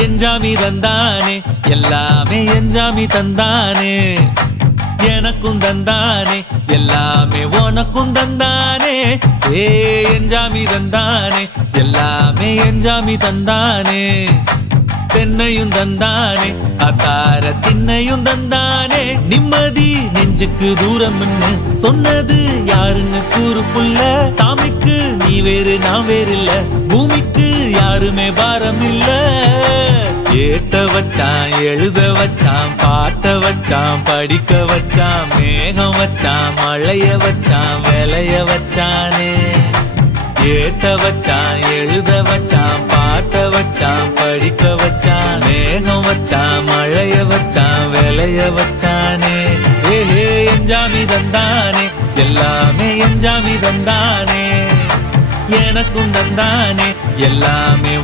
எஞ்சாமி தந்தானே எல்லாமே எஞ்சாமி தந்தானே எனக்கும் தந்தானே எல்லாமே உனக்கும் தந்தானே ஏ எஞ்சாமி தந்தானே எல்லாமே எஞ்சாமி தந்தானே தென்னையும் தந்தானே அத்தார திண்ணையும் தந்தானே நிம்மதி நெஞ்சுக்கு தூரம்னு சொன்னது யாருன்னு கூறு புள்ள சாமிக்கு நீ வேறு நான் வேறு இல்ல பூமிக்கு யாருமே பாரம் இல்ல ஏட்ட வச்சான் எழுத வச்சான் பாட்ட வச்சான் படிக்க வச்சான் மேகம் வச்சான் மழைய வச்சான் விளைய வச்சானே ஏட்ட வச்சான் எழுத வச்சான் பாட்ட வச்சான் படிக்க வச்சான் மேகம் வச்சான் மழைய வச்சான் விளைய வச்சானே ஏஹே எஞ்சாமி தந்தானே எல்லாமே எஞ்சாமி தந்தானே எனக்கும் தந்தானே எல்லாமே